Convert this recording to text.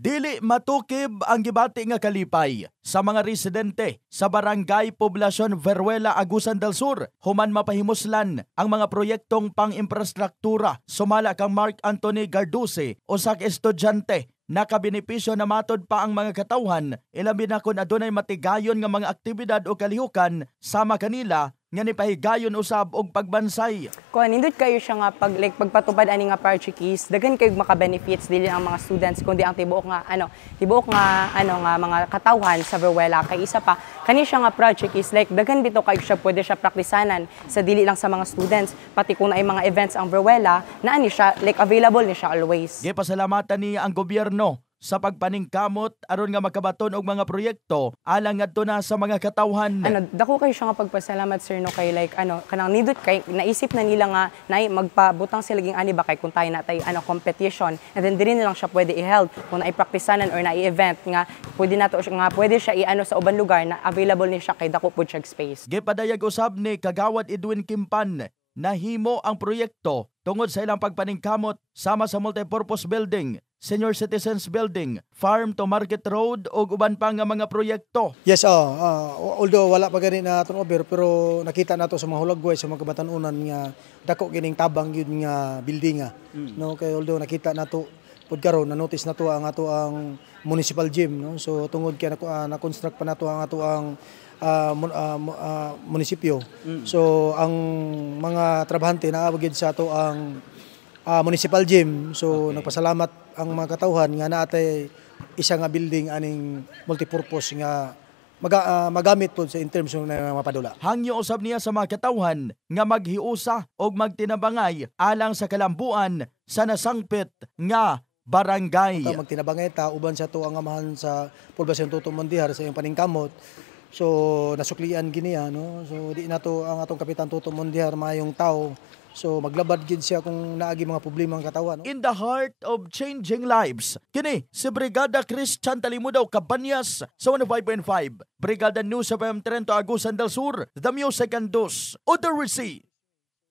Dili matukib ang gibati nga kalipay sa mga residente sa Barangay Poblacion Veruela, Agusan del Sur human mapahimuslan ang mga proyektong pang-infrastruktura. Sumala kang Mark Anthony Garduse usa ka estudyante nakabenepisyo na matod pa ang mga katawhan ilabi na kun adunay matigayon nga mga aktibidad o kalihukan sama kanila nga nipahigayon usab og pagbansay. Kung nindot kayo siya nga pagpatupad ani nga project is daghan kayo maka-benefits dili ang mga students kundi ang tibuok nga mga katawhan sa Veruela kay isa pa kani siya nga project is daghan bito kayo siya pwede siya praktisanan sa dili lang sa mga students pati kung ay mga events ang Veruela na ani siya available ni siya always. Gipasalamatan niya ang gobyerno sa pagpaningkamot aron nga makabaton og mga proyekto alang ngadto na sa mga katawhan. Dako kayo siya nga pagpasalamat sir no kay kanang nindot kay naisip na nila nga nay magpabutang sila ging ani ba kay kung tayo natay competition and then diri na lang siya pwede i-held kung naipraktisanan or na-event nga pwede siya i-ano sa ubang lugar na available ni siya kay dako pud siya space. Gipadayag usab ni Kagawad Edwin Kimpan nahimo ang proyekto tungod sa ilang pagpaningkamot sama sa multipurpose building, Senior Citizens Building, Farm to Market Road o uban pa nga mga proyekto. Yes, although wala pa gani na turnover pero nakita nato sa mga hulagway sa mga kabatanunan nga dako gining tabang yun nga building no kay although nakita nato pud karon na notice nato ang municipal gym no so tungod kay na-construct pa nato ang ato ang munisipyo. So ang mga trabahante naabagid sa ato ang municipal gym. So nagpasalamat ang mga katawhan nga naatay isa nga building aning multipurpose nga magamit po in terms ng mapadula. Hangyo usab niya sa mga katawhan nga maghiusa og magtinabangay alang sa kalambuan sa nasangpit nga barangay. Magtinabangay ta uban sa to ang amahan sa Poblacion Tutong Mondihar sa iyang paningkamot. So nasuklian gini no. So di nato ang atong Kapitan Tutong Mondihar mayong tao. So maglabad gid siya kung naagi mga problema ang katawan. In the heart of changing lives, kini si Brigada Christian Talimudaw Cabanyas sa 105.5. Brigada News FM Trento, Agusan del Sur, The Music and Dos, Other Receipt.